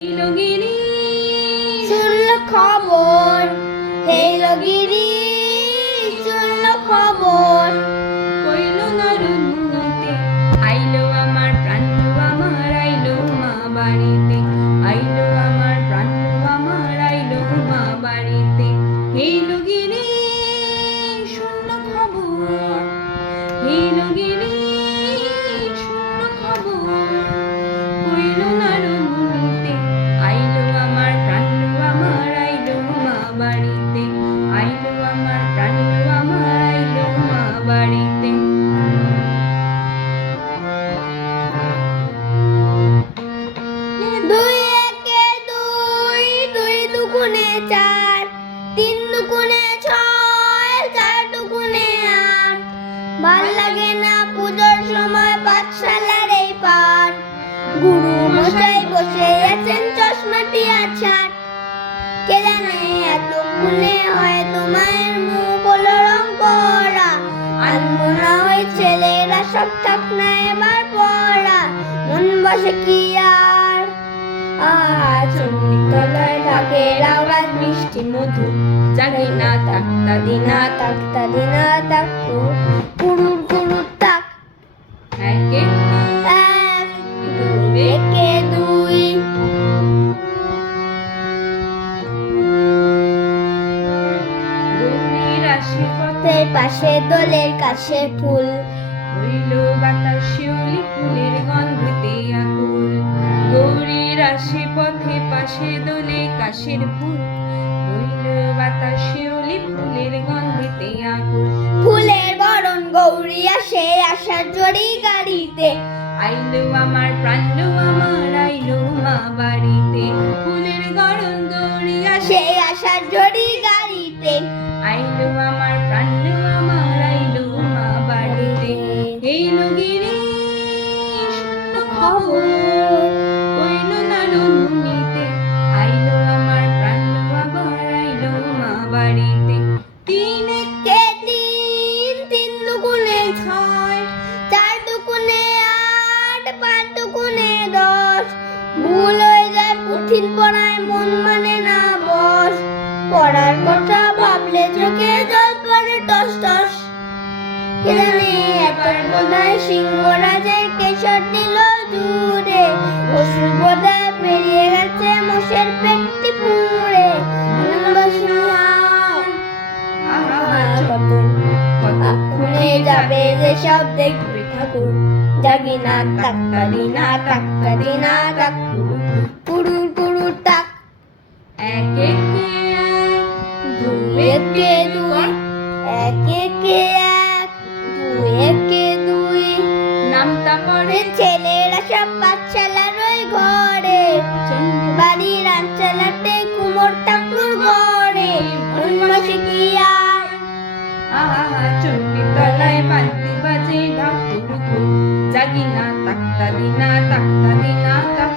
হেইলগিরি শুনল খবর, হেইলগিরি শুনল খবর, কইল না রুনুতে আইলো আমার প্রাণু আমার আইলো মা বাড়িতে, আইলো আমার প্রাণু আমার আইলো মা বাড়িতে। হেইলগিরি শুনল খবর, হেইলগিরি শুনল খবর, কইল না রুনুতে আইলো আমার প্রাণু আমার আইলো মা বাড়িতে, আইলো আমার প্রাণু আমার আইলো মা বাড়িতে। দুই একে দুই, দুই দুগুণে চার, তিন দুগুণে ছয়, চার দুগুণে আট। ভাল লাগে না পুজোর সময় পাঠশালার এই পাঠ, গুরু মশাই বসে আছেন চশমাটি আছাট। কে জানে এতক্ষণে হয়তো মায়ের মুখ হলো রং করা, আনমনা ওই ছেলেরা সব থাক না এবার পড়া, মন বসে কি আর চণ্ডীতলায় ঢাকের আওয়াজ মিষ্টি মধু, জানি না তাকতা দিনা তাকতা দিনা তাক পুরুর পুরুর তাক। একে এক, দুই একে দুই, গৌরীর আশীর্বাদের পাশে দোলের কাছে ফুল, হইল বাতাস শিউলি ফুলের গন্ধেতে আকুল। গৌরীর আশীর্বাদে পাশে দোলে কাশের ফুল, হইল বাতাস শিউলি ফুলের গন্ধেতে আকুল। ফুলের বরণ গৌরী আসে আশার জড়ি গাড়িতে, আইলো আমার প্রাণু আমার আইলো মা বাড়িতে। ফুলের গরণ গৌরী আসে আশার জড়ি গাড়িতে, আইলো আমার প্রাণু আমার আইলো মা বাড়িতে। হেইলগিরি শুনল খবর, কইল না রুনুতে আইলো আমার প্রাণু আবার আইলো মা বাড়িতে। তিন একে তিন, তিন দুগুণে ছয়, চার দুগুণে আট, পাঁচ দুগুণে দশ। ভুল হয়ে যায় পুথির পড়ায় মন মানে না বস, পড়ার কথা ভাবলে চোখে জল পড়ে টস টস। কে জানে এবার বোধহয় সিংহরাজের কেশর দিল জুড়ে, অসুর বোধহয় পেরিয়ে গেছে মোষের পেটটি পুড়ে। কতক্ষণে যাবে যে সব দেখবে ঠাকুর, জাগি না তাক্তা দিনা তাক্তা দিনা তাক পুরুর পুরুর তাক। এক একে এক, দুই একে দুই, এক একে এক, দুই একে দুই। নামটা পড়ে ছেলেরা সব পাঠশালার ওই ঘরে, চণ্ডী বাড়ির আঞ্চলাতে কুমোর ঠাকুর ঘরে। মন বসে কি আর চণ্ডীতলায় বাজে বাজে ঢাকুর, জাগি না তাক্তা দিনা তাক্তা দিনা তাক